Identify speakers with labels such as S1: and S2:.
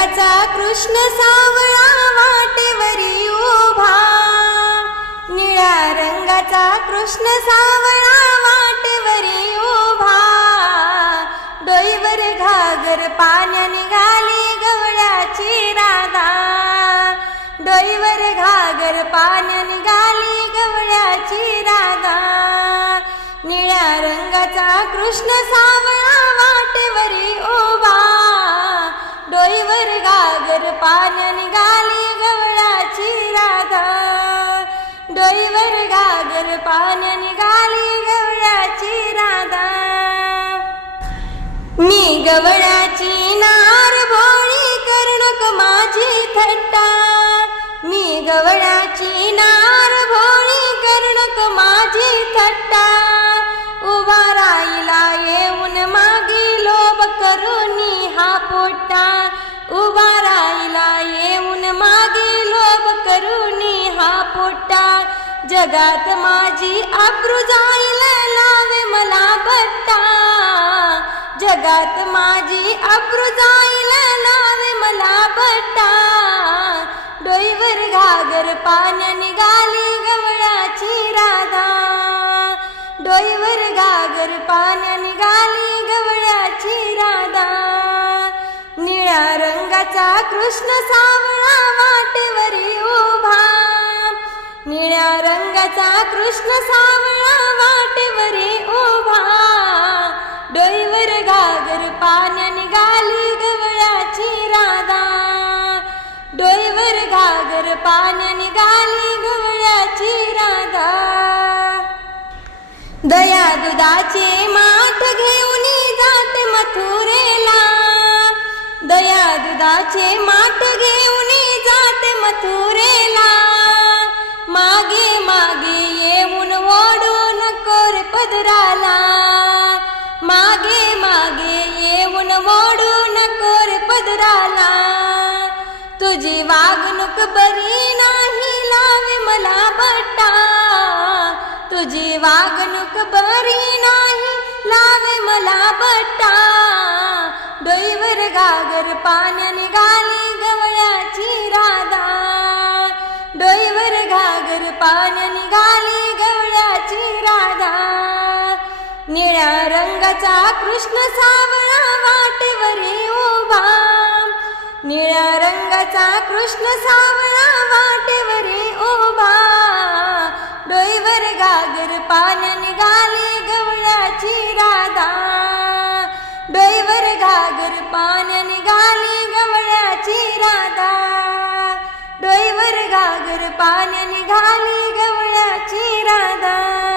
S1: रंगाचा कृष्ण सावळा वाटेवरी उभा. निळ्या रंगाचा कृष्ण सावळा वाटेवरी उभा. डोईवर घागर पाण्या निघाली गवळ्याची राधा. डोईवर घागर पाण्या निघाली गवळ्याची राधा. निळ्या रंगाचा कृष्ण सावळा वाटेवरी उभा. डोईवर गागर पाण्या निघाली गवळाची राधा डोईवर घागर पाण्या निघाली गवळाची राधा मी गवळाची नार भोळी करणक माझी थट्टा. मी गवळाची नार भोळी करणक माझी थट्टा. उभा राहिला येऊन मागी लोभ करुनी पोटा जगात माझी आब्रू जाईल लावे मला बट्टा. जगात माझी आब्रू जाईल लावे मला बट्टा. डोईवर घागर पाण्या निघाली गवळाची राधा. डोईवर घागर पाण्या निघाली गवळाची राधा. निळ्या रंगाचा कृष्ण सावळा वाटेवरी उभा. त्याचा कृष्ण सावळा वाटेवरे ओभा डोईवर घागर पाण्या निघाली गवळ्याची राधा. डोईवर घागर पाण्या निघाली गवळ्याची राधा. दया दुधाचे माठ घेऊन जात मथुरेला. दया दुधाचे माठ घेऊन जात मथुरेला. मागे मागे येऊन मोडून कोर पदराला. तुझी वागणूक बरी नाही लावे मला बट्टा तुझी वागणूक बरी नाही लावे मला बट्टा डोईवर गागर पाण्याने निघाली गवळ्याची राधा. डोईवर घागर पाण्याने निळ्या रंगाचा कृष्ण सावळा वाटेवरी उभा. निळ्या रंगाचा कृष्ण सावळा वाटेवरी उभा. डोईवर गागर पाण्या निघाली गवळ्याची राधा. डोईवर घागर पाण्या निघाली गवळ्याची राधा. डोईवर घागर पाण्या निघाली गवळ्याची राधा.